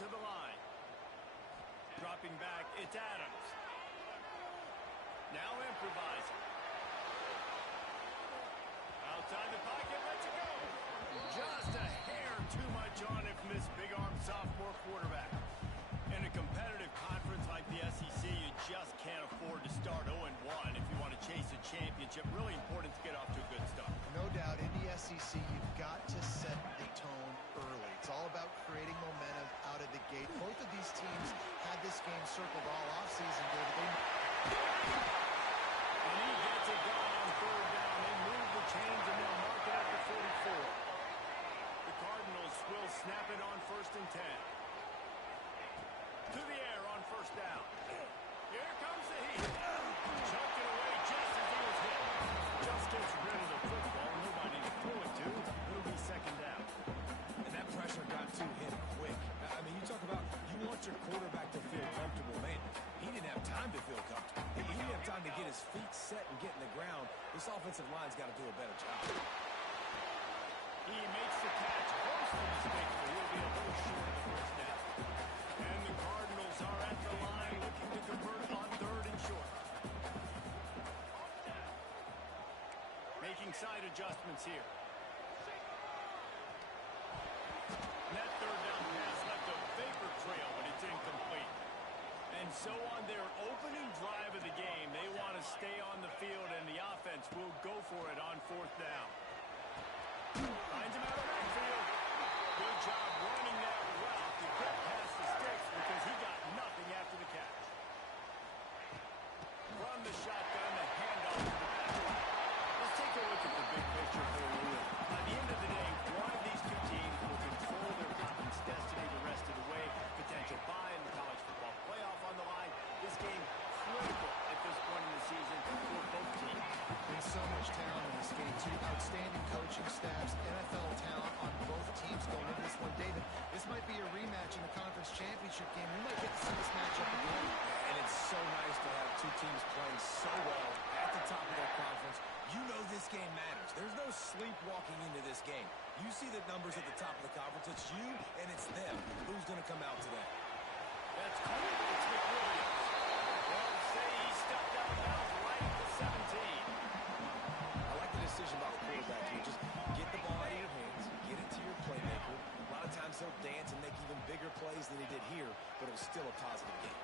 to the line. Dropping back, it's Adams. Now improvising. Outside the pocket, lets it go. Just a hair too much on it from this big-arm sophomore quarterback. In a competitive conference like the SEC, you just can't afford to start 0-1 if you want to chase a championship. Really important to get off to a good start. No doubt, in the SEC, you've got to set the tone early. It's all about creating momentum out of the gate. Both of these teams had this game circled all offseason, David. And he gets it done on third down. They move the chains and they'll mark it at the 44. The Cardinals will snap it on 1st and 10. To the air on 1st down. Here comes the heat. Choked it away just as he was hit. Just gets rid of the football. Nobody to throw it to. It'll be 2nd down. And that pressure got to him quick. I mean, you talk about you want your quarterback to feel comfortable. Man, he didn't have time to feel comfortable. He didn't have time to get his feet set and get in the ground. This offensive line's got to do a better job. He makes the catch. Close to the mistake, but he'll be a little short of the 1st down. And the Cardinals are at the line looking to convert on 3rd and short. Making side adjustments here. And that 3rd down pass left a vapor trail, but it's incomplete. And so on their opening drive of the game, they want to stay on the field, and the offense will go for it on 4th down. Finds him out of the backfield. Good job running that route to get past the sticks because he got nothing after the catch. From the shotgun, the handoff to the back. Let's take a look at the big picture for a minute. By the end of the day, one of these two teams will control their conference destiny the rest of the way. Potential bye in the college football playoff on the line. This game critical at this point in the season for both teams. There's so much talent in this game, too. Outstanding coaching staffs, NFL talent on both teams going into this one. David, this might be a rematch in the conference championship game. We might get to see this matchup again. And it's so nice to have two teams playing so well at the top of their conference. You know this game matters. There's no sleepwalking into this game. You see the numbers at the top of the conference. It's you and it's them. Who's going to come out today? That's clear. It's McWilliams. They'll say he stepped out of bounds right at the 17. I like the decision by the quarterback here. Just get the ball out of your hands, get it to your playmaker. A lot of times he'll dance and make even bigger plays than he did here, but it was still a positive game.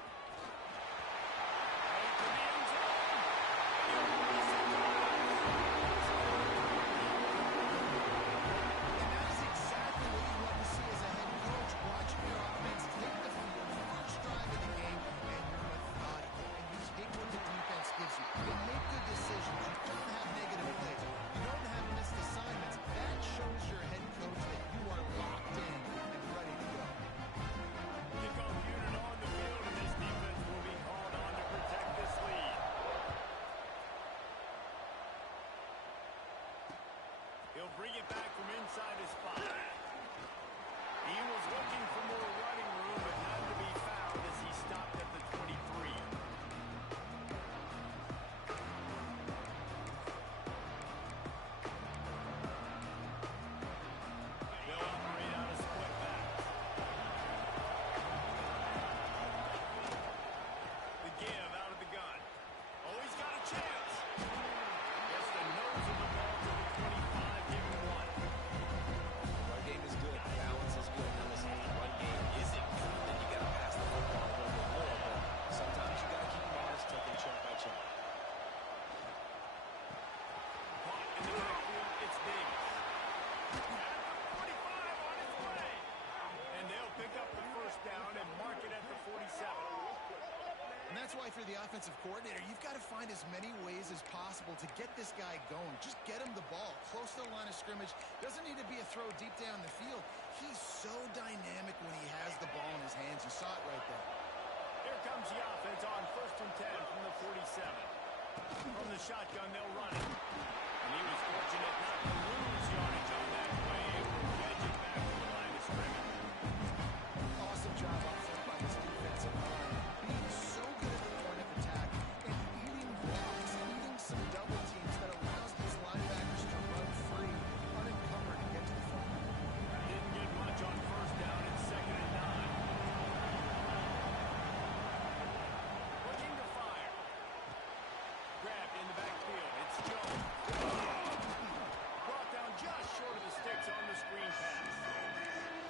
He'll bring it back from inside his spot. He was looking for more running room, but none to be found as he stopped at the 23. They'll operate out a split back. The give out of the gun. Oh, he's got a chance. Gets the nose of the ball to the 25, give him one. Run game is good. Balance is good. Now listen, if the run game isn't good, then you got to pass the football a little bit more. But sometimes you got to keep them honest, taking chunk by chunk. Caught in the backfield, it's Davis. At the 45 on his way. And they'll pick up the 1st down and mark it at the 47. And that's why, for the offensive coordinator, you've got to find as many ways as possible to get this guy going. Just get him the ball close to the line of scrimmage. Doesn't need to be a throw deep down the field. He's so dynamic when he has the ball in his hands. You saw it right there. Here comes the offense on 1st and 10 from the 47. From the shotgun, they'll run it. And he was fortunate not to lose yardage on that play. Able to edge it back to the line of scrimmage. Awesome job up front by this defensive line. Being so good at the point of attack and eating blocks, eating some double teams that allows these linebackers to run free, unencumbered, and get to the front. Didn't get much on 1st down and 2nd and 9.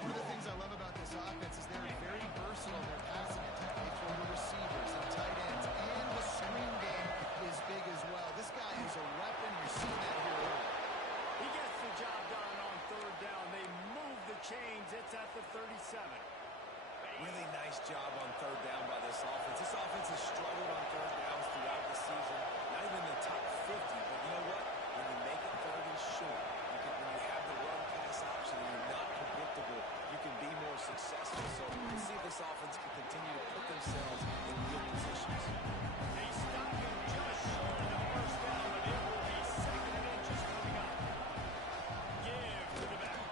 One of the things I love about this offense is they're very versatile in their passing attack. They throw to receivers and tight ends, and the screen game is big as well. This guy is a weapon. You're seeing that here early. He gets the job done on third down. They move the chains. It's at the 37. Really nice job on third down by this offense. This offense has struggled on third downs throughout the season. Not even in the top 50, but you know what? When you make it third and short, when you have the run-pass option and you're not predictable, you can be more successful. So we'll see if this offense can continue to put themselves in good positions. They stop him just short of the first down, but it will be second and inches coming up. Give to the back.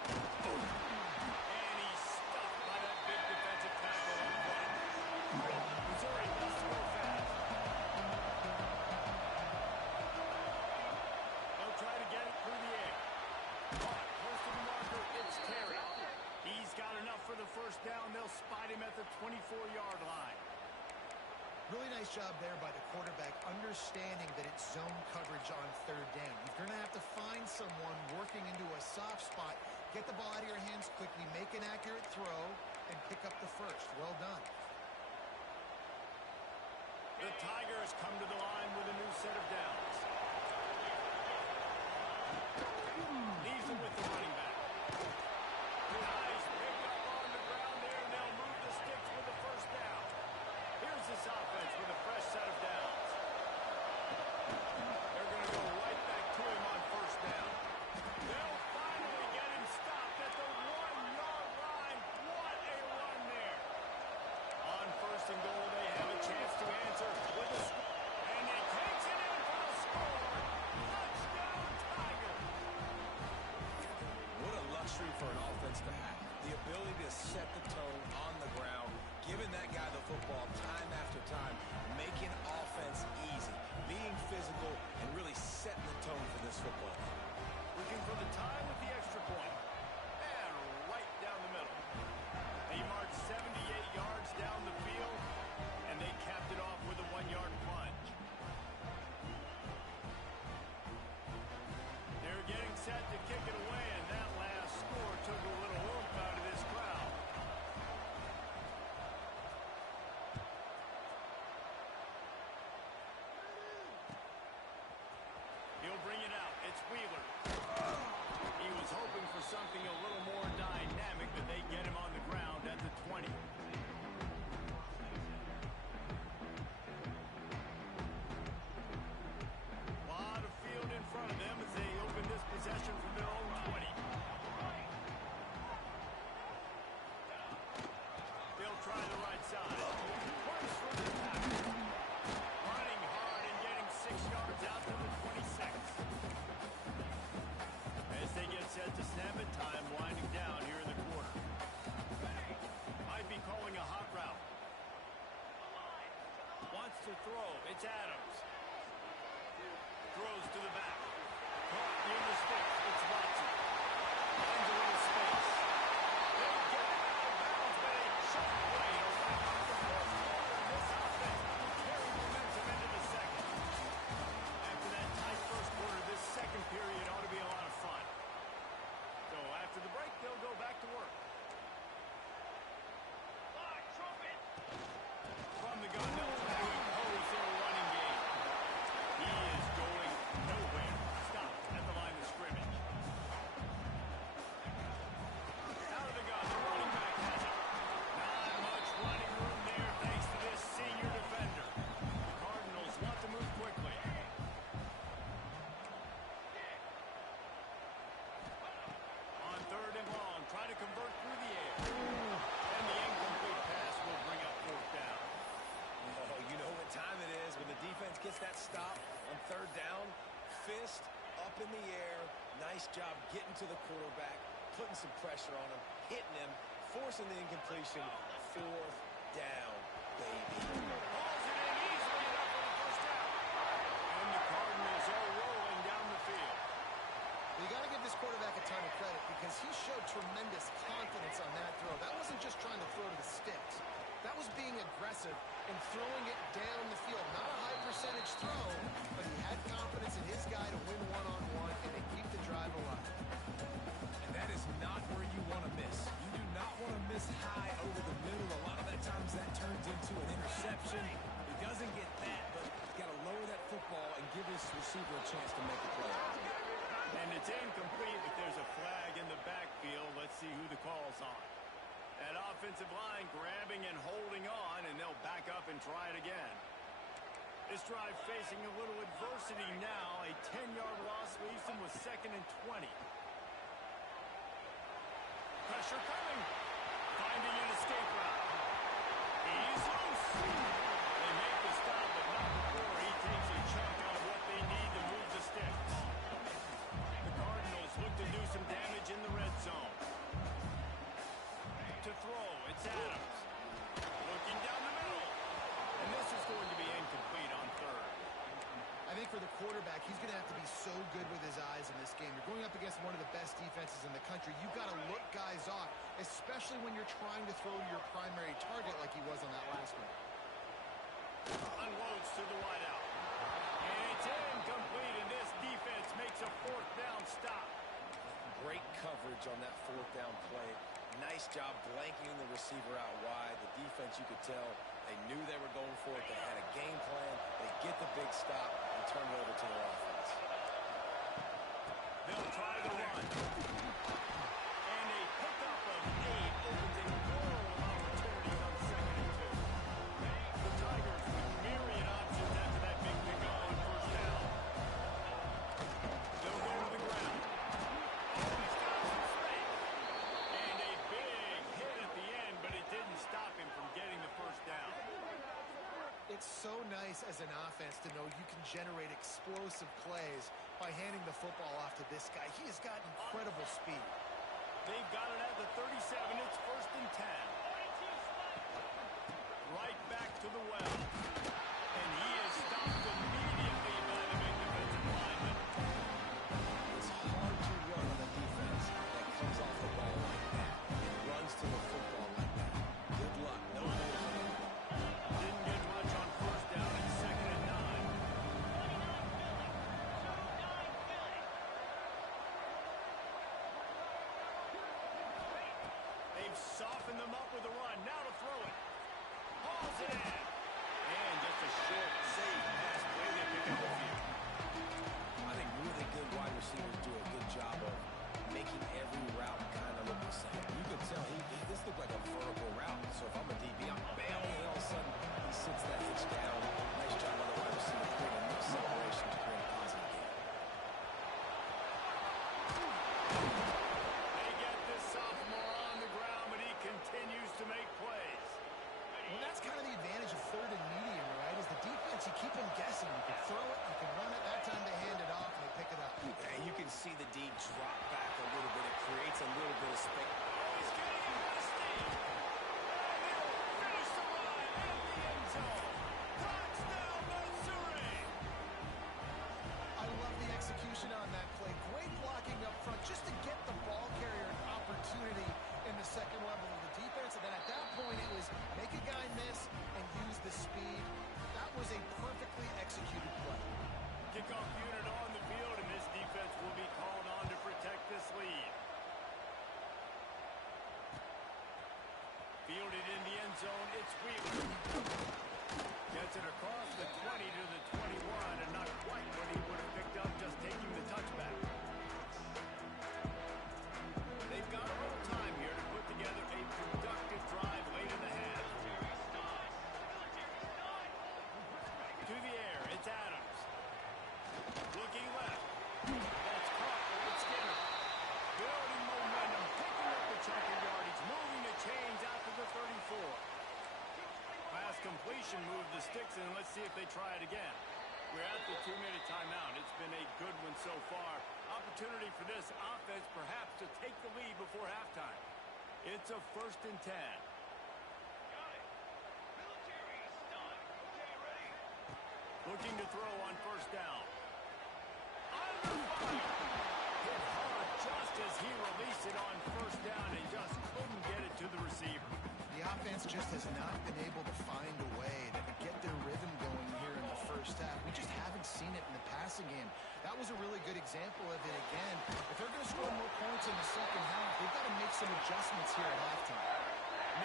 And he's stopped by that big defensive tackle up front. Missouri wants to go fast. They'll try to get it through the air. Caught, close to the marker, it's Terry. He's got enough for the first down. They'll spot him at the 24-yard line. Really nice job there by the quarterback, understanding that it's zone coverage on third down. You're going to have to find someone working into a soft spot, get the ball out of your hands quickly, make an accurate throw, and pick up the first. Well done. The Tigers come to the line with a new set of downs. Leaves them with the running back. Nice pick up on the ground there, and they'll move the sticks with the first down. Here's this offense with a fresh set of downs. They're going to go right back to him on first down. They'll finally get him stopped at the 1-yard line. What a run there. On first and goal, they have a chance to answer with a score. And he takes it in for the score. Touchdown, Tiger. What a luxury for an offense to have. The ability to set the tone on the ground, giving that guy the football time after time, making offense easy, being physical, and really setting the tone for this football. Looking for the tie with the extra point. And right down the middle. They marched 78 yards down the field, and they capped it off with a 1-yard plunge. They're getting set to kick it away, and that last score took a little oomph out of this crowd. He'll bring it out. It's Wheeler. He was hoping for something a little more dynamic, but they get him on the ground at the 20. Lot of field in front of them as they open this possession from their own 20. They'll try the right side. Works for the tackle. Running hard and getting 6 yards out to the 26. As they get set to snap it, time winding down here in the quarter. Might be calling a hot route. Wants to throw. It's Adams. Throws to the back. Caught near the sticks. It's Watson. Finds a little space. They'll get it out of bounds, but a shot play to wrap up the first quarter. This offense will carry momentum into the second. After that tight first quarter, this second period ought to be a lot of fun. So after the break, they'll go back to work. From the gun, they'll try to impose their running game. He is going nowhere. Stopped at the line of scrimmage. Out of the gun, the running back has it. Not much running room there thanks to this senior defender. The Cardinals want to move quickly. On third and long, try to convert through the air. And the incomplete pass will bring up fourth down. Oh, you know what time it is when the defense gets that stop on third down. Fist up in the air. Nice job getting to the quarterback, putting some pressure on him, hitting him, forcing the incompletion. Fourth down, baby. Hauls it in easily enough for the first down. And the Cardinals are rolling down the field. You got to give this quarterback a ton of credit because he showed tremendous confidence on that throw. That wasn't just trying to throw to the sticks. That was being aggressive and throwing it down the field. Not a high percentage throw, but he had confidence in his guy to win one-on-one and to keep the drive alive. And that is not where you want to miss. You do not chance to make a play. And it's incomplete, but there's a flag in the backfield. Let's see who the call's on. That offensive line grabbing and holding on, and they'll back up and try it again. This drive facing a little adversity now. A 10-yard loss leaves them with 2nd and 20. Pressure coming. Finding an escape route. He's loose. They make the stop, but not before he takes a chunk out of what they need to move the sticks. The Cardinals look to do some damage in the red zone. To throw, it's Adams. Looking down the middle. And this is going to be incomplete on 3rd. I think for the quarterback, he's going to have to be so good with his eyes in this game. You're going up against one of the best defenses in the country. You've got to look guys off, especially when you're trying to throw to your primary target like he was on that last one. Unloads to the wideout. And it's incomplete, and this defense makes a 4th down stop. Great coverage on that 4th down play. Nice job blanking the receiver out wide. The defense, you could tell, they knew they were going for it. They had a game plan. They get the big stop and turn it over to their offense. They'll try the run. And a pickup of 8 opens a goal opportunity on 2nd and 2. The Tigers with myriad options after that big pickup on 1st down. They'll go to the ground. Oh, he's got some space. And a big hit at the end, but it didn't stop him from getting the 1st down. It's so nice as an offense to know you can generate explosive plays by handing the football off to this guy. He has got incredible speed. They've got it at the 37. It's 1st and 10. Right back to the well. And he is stopped immediately by the big defensive lineman. It's hard to run on a defense that comes off the ball like that. It runs to the football like that. Good luck. No holes in it. Didn't get much on 1st down and 2nd and 9. They've softened them up with a run. Now to throw it. Hauls it in. And just a short, safe pass play. They pick up a few. I think really good wide receivers do a good job of making every route kind of look the same. You can tell this looked like a vertical route. So if I'm a DB, I'm bailing, and all of a sudden he sits that hitch down. Nice job on the wide receiver creating enough separation to create a positive game. They get this sophomore on the ground, but he continues to make plays. Well, that's kind of the advantage of 3rd and medium, right? Is the defense, you keep them guessing. You can throw it, you can run it. That time they hand it off and they pick it up. And you can see the D drop back a little bit. It creates a little bit of space. Oh, he's getting him by steam. And he'll finish the line in the end zone. Touchdown, Missouri. I love the execution on that play. Great blocking up front just to get the ball carrier an opportunity in the 2nd level of the defense. And then at that point, it was make a guy miss and use the speed. That was a perfectly executed play. Kickoff unit on the field, and this defense will be called on to protect this lead. Fielded in the end zone, it's Wheeler. Gets it across the 20 to the 21, and not quite what he would have picked up just taking the touchback. They've got a little time here to put together a productive drive late in the half. To the air, it's Adams. Looking left. That's caught with Skinner. Building momentum, picking up the chunk of yardage, moving the chains out to the 34. Pass completion moved the sticks, and let's see if they try it again. We're at the 2-minute timeout. It's been a good one so far. Opportunity for this offense perhaps to take the lead before halftime. It's a 1st and 10. Looking to throw on 1st down. Under fire. Hit hard just as he released it on 1st down and just couldn't get it to the receiver. The offense just has not been able to find a way to get their rhythm going here in the 1st half. We just haven't seen it in the passing game. That was a really good example of it again. If they're going to score more points in the 2nd half, they've got to make some adjustments here at halftime.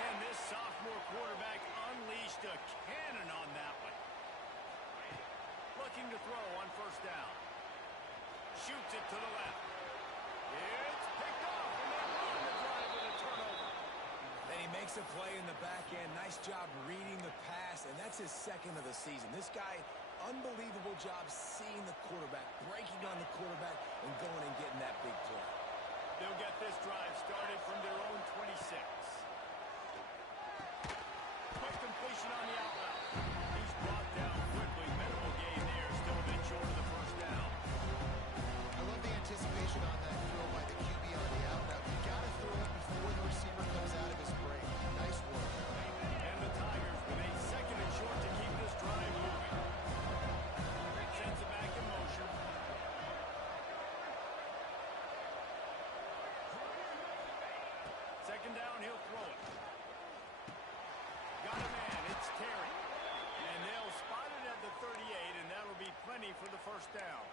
Man, this sophomore quarterback unleashed a cannon on that one. Looking to throw on 1st down. Shoots it to the left. It's picked off, and they run the drive with a turnover. And he makes a play in the back end. Nice job reading the pass, and that's his second of the season. This guy, unbelievable job seeing the quarterback, breaking on the quarterback, and going and getting that big play. They'll get this drive started from their own 26. Quick completion on the out route. He's brought down quickly. Minimal gain there. Still a bit short of the first down. I love the anticipation on that throw by the QB on the out route. You got to throw it before the receiver comes out of his break. Nice work. And the Tigers with a second and short to keep this drive moving. Sends it back in motion. Second down, he'll throw it. Got a man, it's Terry. And they'll spot it at the 38, and that'll be plenty for the first down.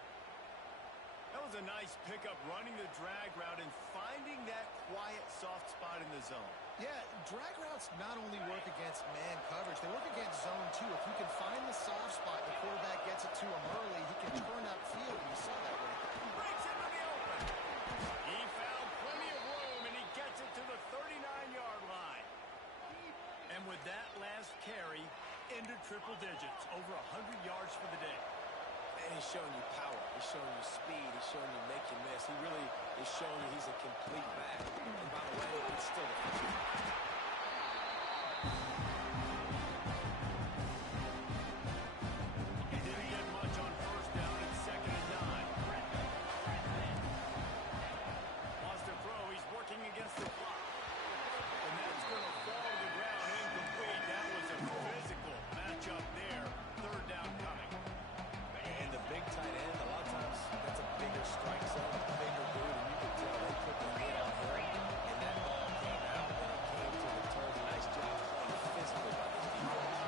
That was a nice pickup, running the drag route and finding that quiet, soft spot in the zone. Yeah, drag routes not only work against man coverage, they work against zone too. If you can find the soft spot, the quarterback gets it to him early, he can turn upfield, and you saw that right there. Breaks into the open. He found plenty of room, and he gets it to the 39-yard line. And with that last carry, into triple digits, over 100 yards for the day. And he's showing you power. He's showing you speed. He's showing you make you miss. He really is showing you he's a complete back. And by the way, it's still a He didn't get much on first down. It's second and 9. Lost a throw. He's working against the clock. And that's going to fall to the ground incomplete. That was a physical matchup there. Third down coming. And the big tight end, a lot of times, that's a bigger strike zone, a bigger dude, and you can tell they put the hit on him, and that ball came out, and it came to the turf. Nice job playing physically by this defense.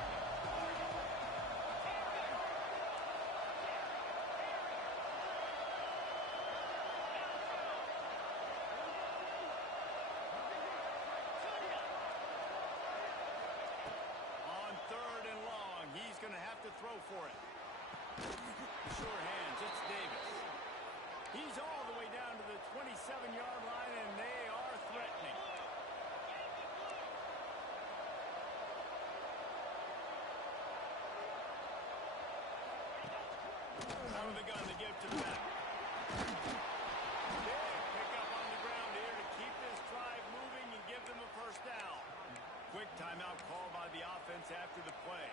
On third and long, he's going to have to throw for it. Sure hands, it's Davis. He's all the way down to the 27-yard line, and they are threatening. Out of the gun to give to the back. Big pickup on the ground here to keep this drive moving and give them a first down. Quick timeout call by the offense after the play.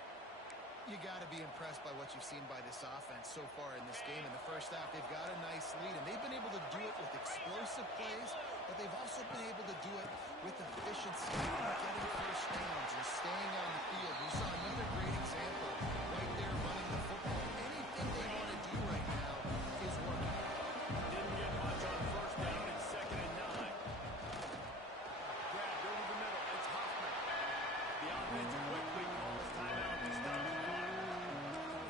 You got to be impressed by what you've seen by this offense so far in this game. In the first half, they've got a nice lead, and they've been able to do it with explosive plays, but they've also been able to do it with efficiency, getting first downs and staying on the field. You saw another great example right there running the football. Anything they want to do right now is working. Didn't get much on first down. It's second and 9. Grabbed over the middle. It's Hoffman. The offense quickly calls timeout to stop the clock.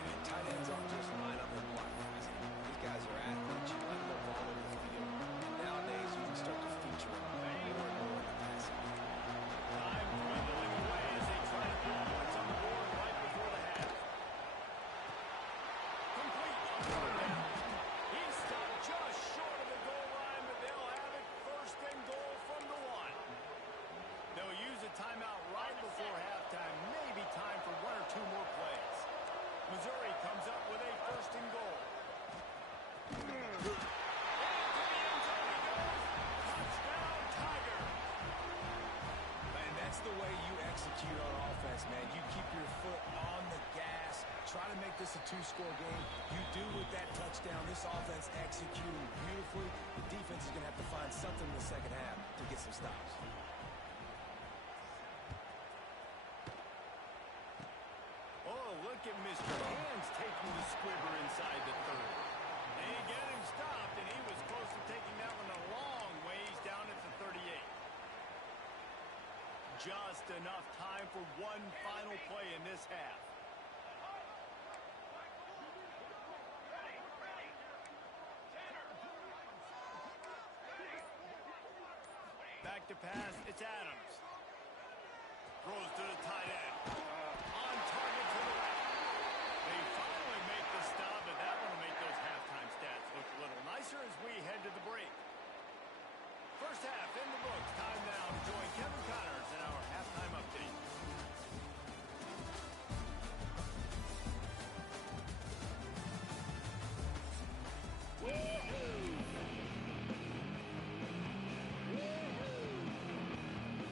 And tight ends aren't just line up and block guys. These guys are athletes. You let them move all over the field. And nowadays, you can start to feature them more and more in the passing game. Time dwindling away as they try to put points on the board right before the half. Complete on third down. He's stopped just short of the goal line, but they'll have it first and goal from the 1. They'll use a timeout right before halftime. Maybe time for 1 or 2 more plays. Missouri comes up with a first and goal. Into the end zone he goes. Touchdown, Tiger. Man, that's the way you execute on offense, man. You keep your foot on the gas. Try to make this a 2-score game. You do with that touchdown. This offense executing beautifully. The defense is going to have to find something in the second half to get some stops. Oh, look at Mr. Hands taking the squibber inside the 30. They get him stopped, and he was close to taking that one a long ways down at the 38. Just enough time for one final play in this half. Back to pass, it's Adams. Throws to the tight end. On target to the left. They finally make the stop, but that one will make those halftime stats look a little nicer. nicer as we head to the break. First half in the books. Time now to join Kevin Connors in our halftime update.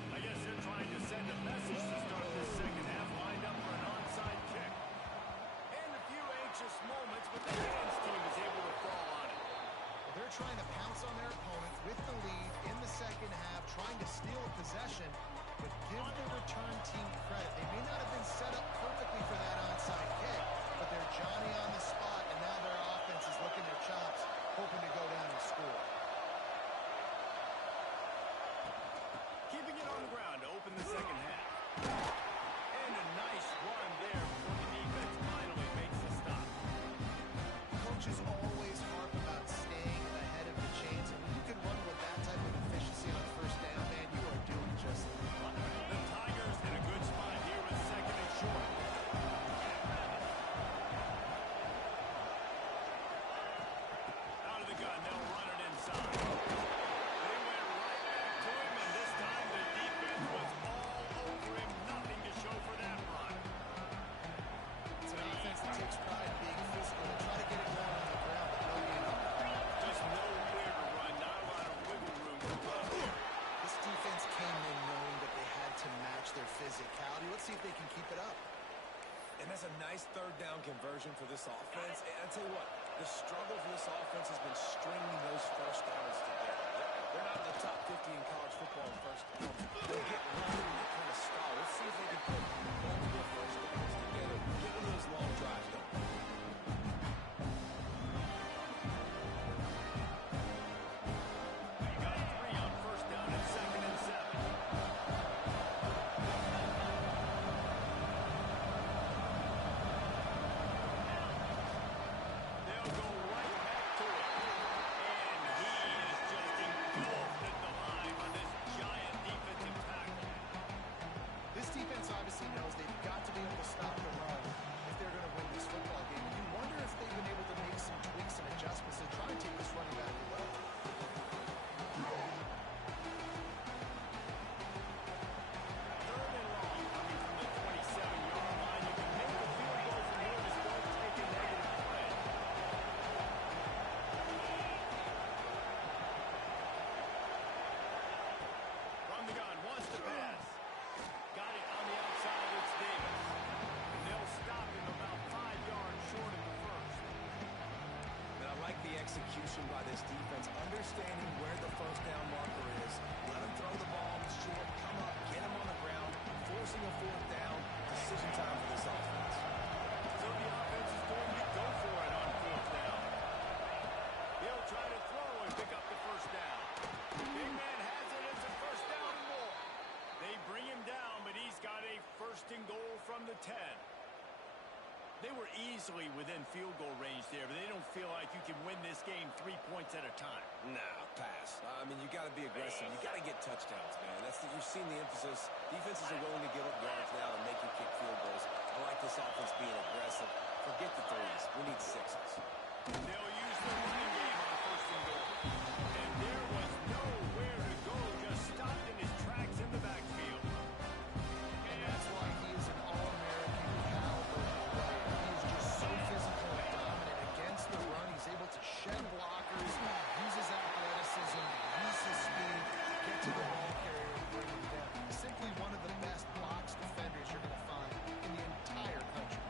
I guess they're trying to send a message to start this second half. Lined up for an onside kick. And a few anxious moments, but the Giants team is able to fall on it. They're trying to pounce on their opponent with the lead in the second half, trying to steal a possession, but give the return team credit. They may not have been set up perfectly for that onside kick, but they're Johnny on the spot, and now their offense is licking their chops, hoping to go down and score. Keeping it on the ground to open the second half. And a nice run there before the defense finally makes the stop. Coaches always harp about staying ahead of the chains, and when you can run with that type of efficiency on first down, man, you are doing just that. The Tigers in a good spot here with second and short. Out of the gun, they'll run it inside. They went right back to him, and this time the defense was all over him. Nothing to show for that run. It's an offense that takes pride in being physical and try to get it going on the ground, but no gain on it. Just nowhere to run, not a lot of wiggle room to run here. This defense came in knowing that they had to match their physicality. Let's see if they can keep it up. And that's a nice third down conversion for this offense. And I tell you what, the struggle for this offense has been stringing those first downs together. They're not in the top 50 in college football in first downs. They get running and they kind of stall. Let's see if they can put multiple first downs together, get one of those long drives going. You got 3 on first down and second and 7. They'll go right back to it. And he is just engulfed at the line on this giant defensive tackle. This defense obviously knows they've got to be able to stop the run if they're going to win this football game. And you wonder if they've been able to make some tweaks and adjustments to try and take this running back away. Third and long, coming from the 27-yard line. You can make a field goal from here. Just don't take a negative play. From the gun, wants to pass. Got it on the outside. It's Davis. And they'll stop him about 5 yards short of the first. And I like the execution by this defense, understanding where the first down marker is. Let him throw the ball short, come up, get him on the ground, forcing a fourth down. Decision time for this offense. So the offense is going to go for it on fourth down. He'll try to throw and pick up the first down. Big man has it. It's a first down and more. They bring him down, but he's got a first and goal from the 10. They were easily within field goal range there, but they don't feel like you can win this game 3 points at a time. Nah, pass. I mean, you got to be aggressive. You got to get touchdowns, man. You've seen the emphasis. Defenses are willing to give up yards now and make you kick field goals. I like this offense being aggressive. Forget the threes. We need sixes. They'll use the running game on first and goal. And there was nowhere to go, just stopped in his tracks in the backfield. And that's why he is an all-American caliber player. He is just so physical and dominant against the run. He's able to shed blockers, use his athleticism, use his speed, get to the ball carrier and bring him down. Simply one of the best box defenders you're going to find in the entire country.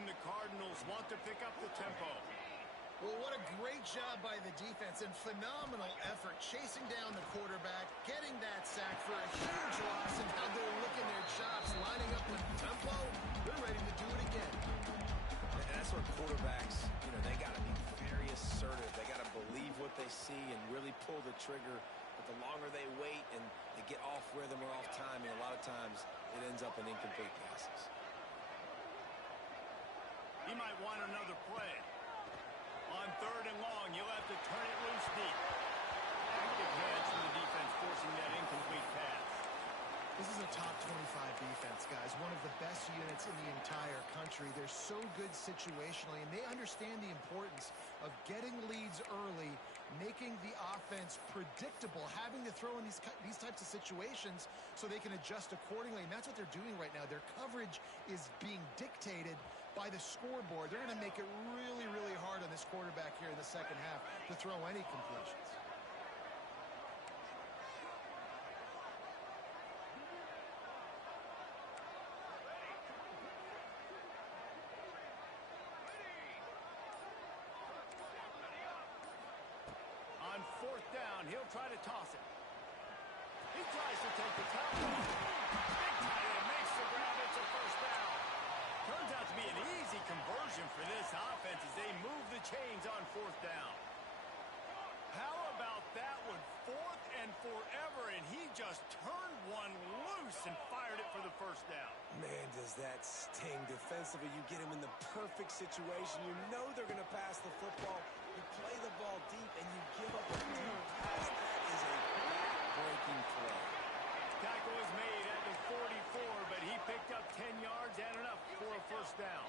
And the Cardinals want to pick up the tempo. Well, what a great job by the defense and phenomenal effort chasing down the quarterback, getting that sack for a huge loss, and now they're licking their chops, lining up with tempo. They're ready to do it again. And that's where quarterbacks, they got to be very assertive. They got to believe what they see and really pull the trigger. But the longer they wait and they get off rhythm or off timing, a lot of times it ends up in incomplete passes. He might want another play. On 3rd and long, you'll have to turn it loose deep. Active hands from the defense forcing that incomplete pass. This is a top 25 defense, guys. One of the best units in the entire country. They're so good situationally, and they understand the importance of getting leads early, making the offense predictable, having to throw in these types of situations so they can adjust accordingly. And that's what they're doing right now. Their coverage is being dictated by the scoreboard. They're going to make it really, really hard on this quarterback here in the second half to throw any completions. On 4th down, he'll try to toss it. He tries to take the top off. Big tight end makes the grab. It's a 1st down. Turns out to be an easy conversion for this offense as they move the chains on 4th down. How about that one? 4th and forever, and he just turned one loose and fired it for the 1st down. Man, does that sting. Defensively, you get him in the perfect situation. You know they're going to pass the football. You play the ball deep, and you give up a deep pass. That is a back-breaking play. Tackle was made at the 44, but he picked up 10 yards and enough for a 1st down.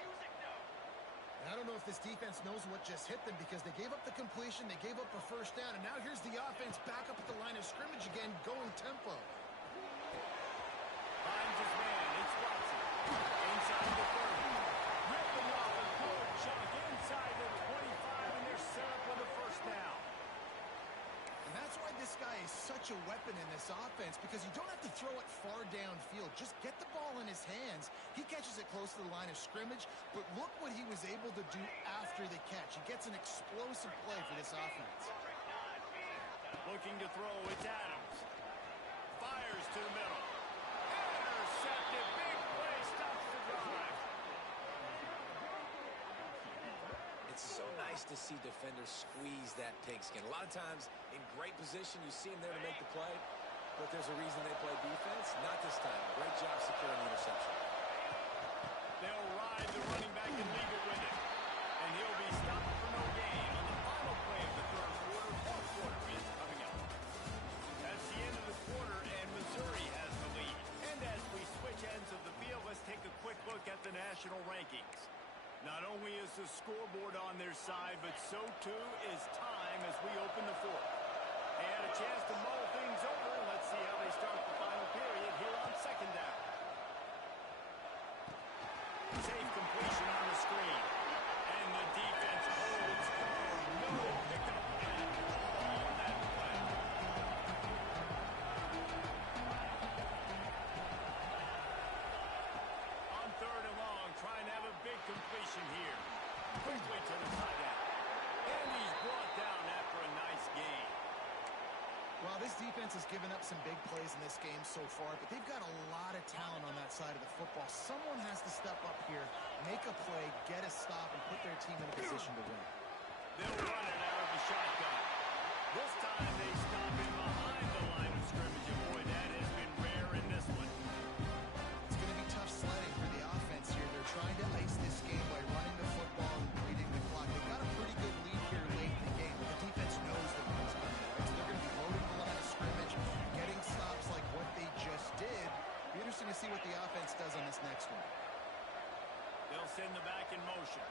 And I don't know if this defense knows what just hit them because they gave up the completion, they gave up a 1st down, and now here's the offense back up at the line of scrimmage again, going tempo. Finds his man. It's Watson. Inside the 30. Ripping off a good chunk inside the 25, and they're set up with a 1st down. And that's why this guy is such a weapon in this offense, because you don't have to throw it far downfield. Just get the ball in his hands. He catches it close to the line of scrimmage, but look what he was able to do after the catch. He gets an explosive play for this offense. Looking to throw, it's Adams. Fires to the middle. Intercepted. Big play. Stops the drive. It's so nice to see defenders squeeze that pigskin. A lot of times, in great position, you see them there to make the play, but there's a reason they play defense. Not this time. Great job securing the interception. They'll ride the running back and leave it with it. And he'll be stopped for no gain on the final play of the 3rd quarter. 4th quarter is coming up. That's the end of the quarter, and Missouri has the lead. And as we switch ends of the field, let's take a quick look at the national rankings. Not only is the scoreboard on their side, but so too is time as we open the 4th. They had a chance to mull things over, and let's see how they start the final period here on 2nd down. Safe completion on the screen. And the defense holds firm. No pickup at all on that play. On 3rd and long, trying to have a big completion here. Quickly to the tight end. And he's brought down after a nice gain. Well, this defense has given up some big plays in this game so far, but they've got a lot of talent on that side of the football. Someone has to step up here, make a play, get a stop, and put their team in a position to win. They'll run it out of the shotgun. This time they stop him behind the line of scrimmage, and boy, that has been rare in this one. It's going to be tough sledding for the offense here. They're trying to ice this game by running the football and bleeding the clock. They've got a pretty good lead here late in the game, but the defense knows the one's coming. Right? So they're going to be loading the line of scrimmage, getting stops like what they just did. Be interesting to see what the offense does on this next one. They'll send the back in motion.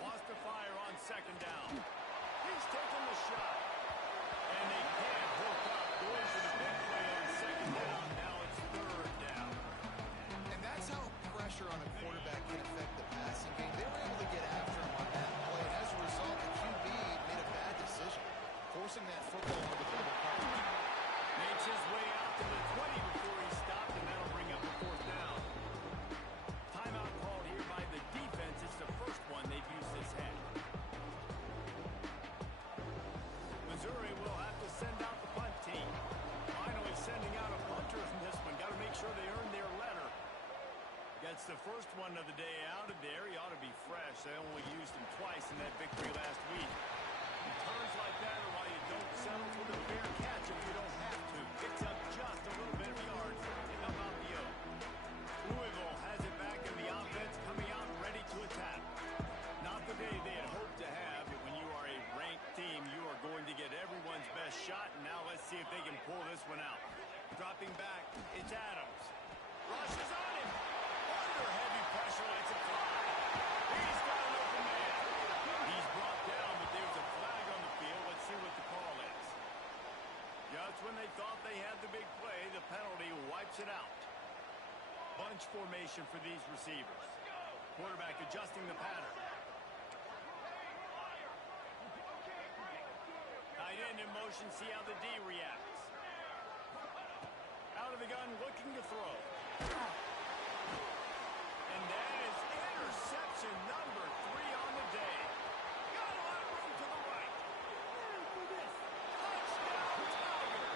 Wants to fire on 2nd down. He's taking the shot. And they can't hook up. Going for the big play on 2nd down. Now it's 3rd down. And that's how pressure on a quarterback can affect the passing game. They were able to get after him on that play. And as a result, the QB made a bad decision, forcing that football into double coverage. Makes his way out to the 20 before he stopped, and that'll bring up a 4th down. Timeout called first one of the day out of there. He ought to be fresh. They only used him twice in that victory last week. Turns like that are why you don't settle for the fair catch if you don't have to. Picks up just a little bit of yards to help out the O. Louisville has it back in the offense, coming out ready to attack. Not the day they had hoped to have, but when you are a ranked team, you are going to get everyone's best shot, and now let's see if they can pull this one out. Dropping back, it's Adams. Rushes on him. Under heavy pressure, lets it fly. He's got an open man. He's brought down, but there's a flag on the field. Let's see what the call is. Just when they thought they had the big play, the penalty wipes it out. Bunch formation for these receivers. Quarterback adjusting the pattern. Tight end in motion, see how the D reacts. Out of the gun, looking to throw. And that is interception number 3 on the day. Got a lot of room to the right. Touchdown, Tigers.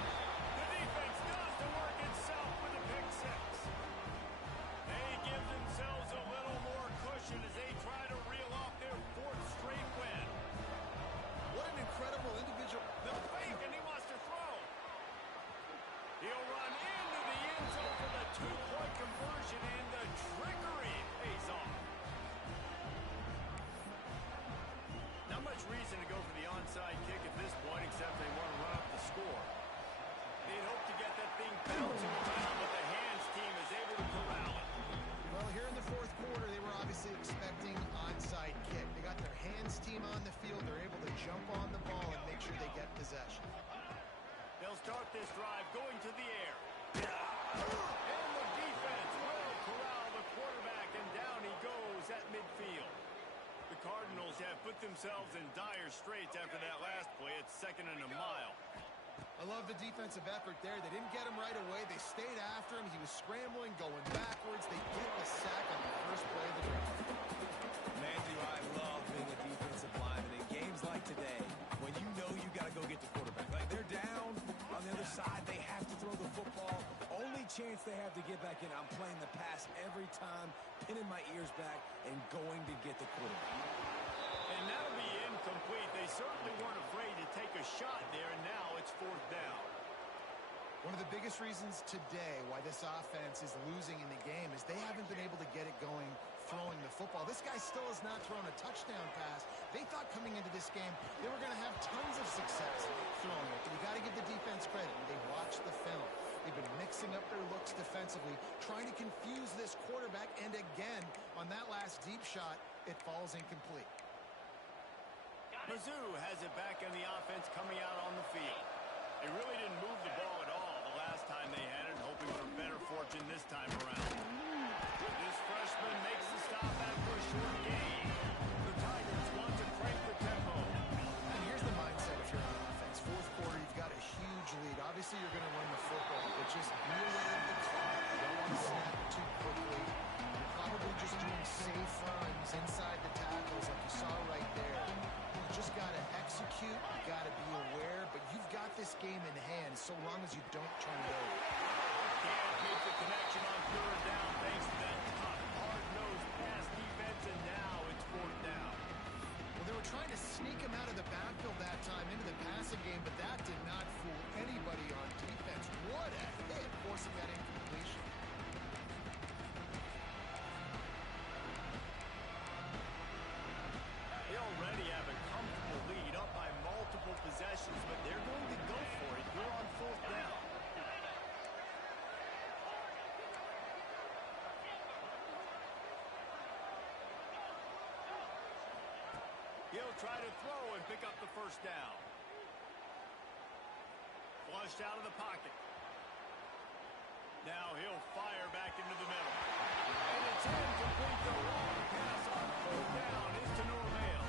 The defense does the work itself with a pick six. They give themselves a little more cushion as they try to reel off their 4th straight win. What an incredible individual. The fake, and he wants to throw. He'll run into the end zone for the 2-point conversion, and the trickery pays off. Not much reason to go for the onside kick at this point, except they want to run up the score. They'd hope to get that thing bouncing around, but the hands team is able to corral it. Well, here in the 4th quarter, they were obviously expecting onside kick. They got their hands team on the field. They're able to jump on the ball and make sure they get possession. They'll start this drive going to the air. And the defense will corral the quarterback, and down he goes at midfield. The Cardinals have put themselves in dire straits after that last play. It's 2nd and a mile. I love the defensive effort there. They didn't get him right away. They stayed after him. He was scrambling, going backwards. They get the sack on the first play of the drive. Man, do I love being a defensive lineman in games like today when you know you got to go get the quarterback. Like, they're down on the other side. They have to throw the football. Only chance they have to get back in. I'm playing the pass every time, pinning my ears back, and going to get the quarterback. And that'll be incomplete. They certainly weren't afraid to take a shot there, and now it's 4th down. One of the biggest reasons today why this offense is losing in the game is they haven't been able to get it going throwing the football. This guy still has not thrown a touchdown pass. They thought coming into this game they were going to have tons of success throwing it. But you got to give the defense credit. They watched the film. They've been mixing up their looks defensively, trying to confuse this quarterback. And again, on that last deep shot, it falls incomplete. Mizzou has it back in the offense coming out on the field. They really didn't move the ball at all the last time they had it, hoping for better fortune this time around. This freshman makes the stop after a short gain. The Tigers want to crank the tempo. And here's the mindset if you're on offense. 4th quarter, you've got a huge lead. Obviously, you're going to run the football, but just be aware of the clock. You don't want to snap it too quickly. You're probably just doing safe runs inside the tackles like you saw right there. You just got to execute. You got to be aware, but you've got this game in hand so long as you don't turn it over. Can't make the connection on 3rd down thanks to that tough, hard-nosed pass defense, and now it's 4th down. Well, they were trying to sneak him out of the backfield that time into the passing game, but that did not fool anybody on defense. What a hit, forcing that incompletion. They already have a comfortable lead up by multiple possessions, but they're going to go for it here on 4th down. He'll try to throw and pick up the first down. Flushed out of the pocket. Now he'll fire back into the middle. And it's incomplete. The long pass on 4th down is to Norvell.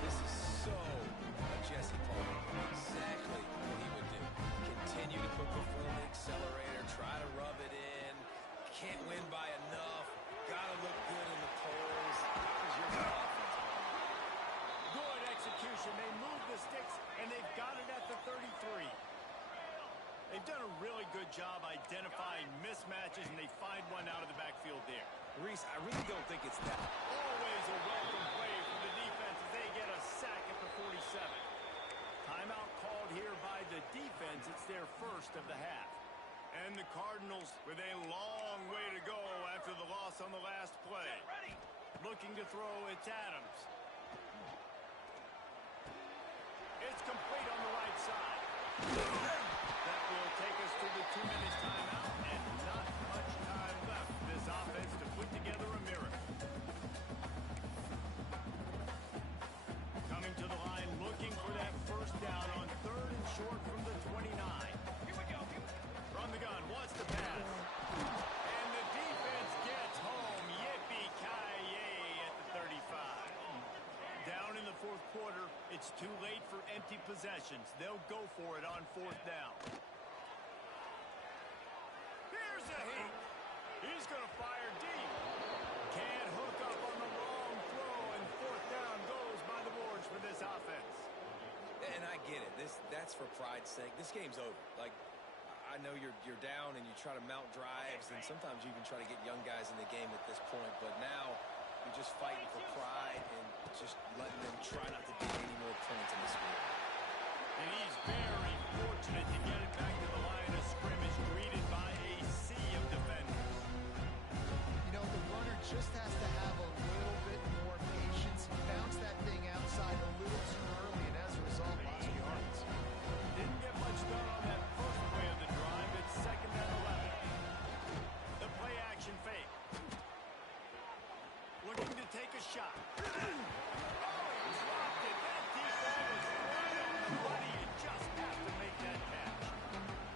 This is so a Jesse Palmer. Exactly what he would do. Continue to put the foot on the accelerator, try to rub it in. Can't win by enough. Gotta look good in the polls. Here's your offense. Good execution. They move the sticks, and they've got it at the 33. They've done a really good job identifying mismatches, and they find one out of the backfield there. Reese, I really don't think it's that. Always a welcome play from the defense as they get a sack at the 47. Timeout called here by the defense. It's their first of the half. And the Cardinals with a long way to go after the loss on the last play. Looking to throw, it's Adams. It's complete on the right side. That will take us to the 2-minute timeout, and not much time left for this offense to put together a miracle. Coming to the line, looking for that first down on 3rd and short from the 29. Here we go. From the gun, wants the pass. And the defense gets home. Yippee-ki-yay at the 35. Down in the 4th quarter, it's too late for empty possessions. They'll go for it on 4th down. Here's a heat. He's going to fire deep. Can't hook up on the long throw, and 4th down goes by the boards for this offense. And I get it. That's for pride's sake. This game's over. Like, I know you're down and you try to mount drives, and sometimes you even try to get young guys in the game at this point. But now you're just fighting for pride and just letting them try not to get any more points in this game. And he's very fortunate to get it back to the line of scrimmage, greeted by a sea of defenders. You know, the runner just has to have a little bit more patience. He bounced that thing outside a little too early, and as a result, lost yards. Didn't get much done on that first play of the drive. It's 2nd and 11. The play action fake. Looking to take a shot. Oh, he dropped it. That defense was right on the money. You just have to make that catch.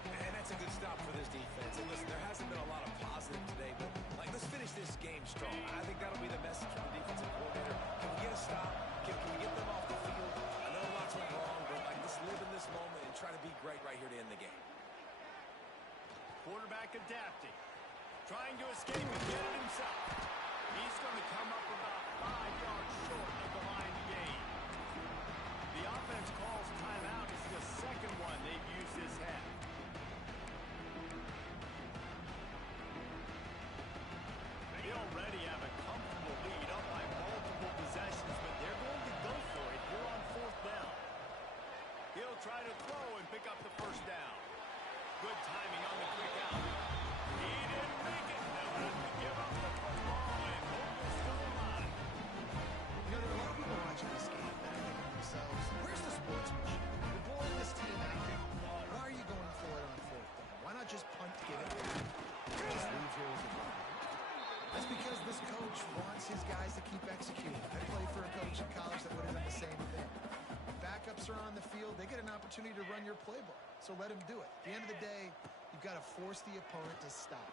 And that's a good stop for this defense. And listen, there hasn't been a lot of positive today, but like, let's finish this game strong. I think that'll be the message from the defensive coordinator. Can we get a stop? Can we get them off the field? I know lots went wrong, but like, let's live in this moment and try to be great right here to end the game. Quarterback adapting. Trying to escape and get it himself. He's going to come up about 5 yards short of the line to gain. The offense calls timeout. It's the second one they've used this half. They already have a comfortable lead up by multiple possessions, but they're going to go for it here on 4th down. He'll try to throw and pick up the first down. Good timing on the quick out. He didn't make it. They'll have to give up the football, and hope is still alive. You know, there are a lot of people watching this game that are thinking to themselves, where's the sportsmanship? You're blowing this team out. Why are you going for it on 4th down? Why not just punt, get it back, just leave here with the ball? That's because this coach wants his guys to keep executing. I played for a coach in college that would have done the same thing. Backups are on the field. They get an opportunity to run your playbook, so let them do it. At the end of the day, you've got to force the opponent to stop.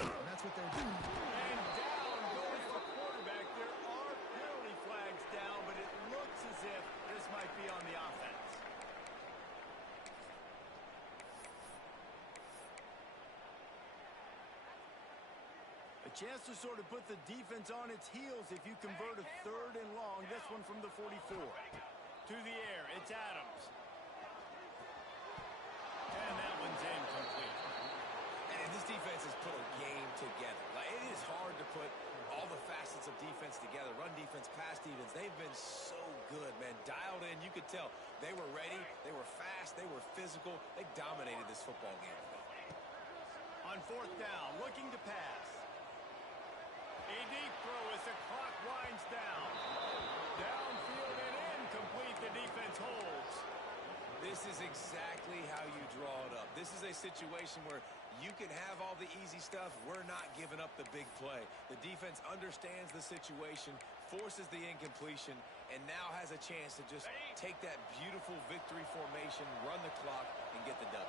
And that's what they're doing. And down goes the quarterback. There are penalty flags down, but it looks as if this might be on the offense. A chance to sort of put the defense on its heels if you convert a 3rd and long. This one from the 44. To the air, it's Adams. And that one's incomplete. And this defense has put a game together. Like, it is hard to put all the facets of defense together. Run defense, pass defense. They've been so good, man. Dialed in. You could tell they were ready. They were fast. They were physical. They dominated this football game today. On 4th down, looking to pass. A deep throw as the clock winds down. Downfield and incomplete. The defense holds. This is exactly how you draw it up. This is a situation where you can have all the easy stuff. We're not giving up the big play. The defense understands the situation, forces the incompletion, and now has a chance to just take that beautiful victory formation, run the clock, and get the W.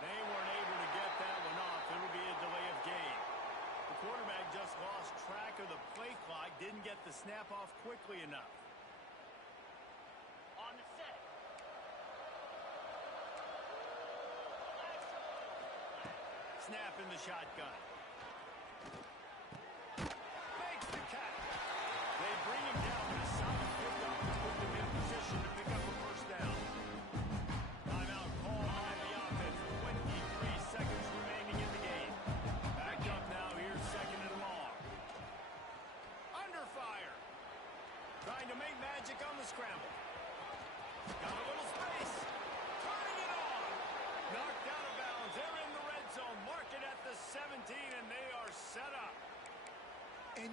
They weren't able to get that one off. It'll be a delay of game. The quarterback just lost track of the play clock, didn't get the snap off quickly enough. On the set. Snap in the shotgun. Makes the catch. They bring him down with a solid pickup to put them in position to pick up a first down.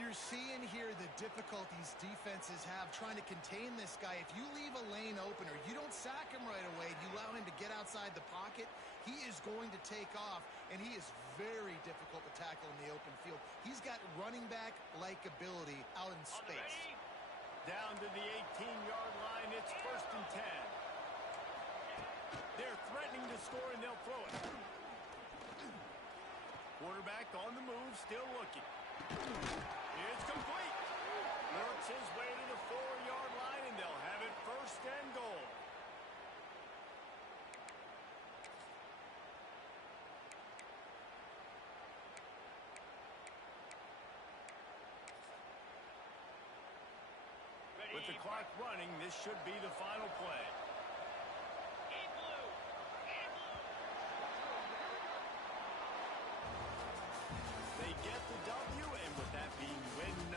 You're seeing here the difficulties defenses have trying to contain this guy. If you leave a lane open or you don't sack him right away, you allow him to get outside the pocket, he is going to take off, and he is very difficult to tackle in the open field. He's got running back-like ability out in space. Down to the 18-yard line, it's 1st and 10. They're threatening to score, and they'll throw it. Quarterback on the move, still looking. It's complete. Works his way to the 4-yard line, and they'll have it 1st and goal. With the clock running, this should be the final play.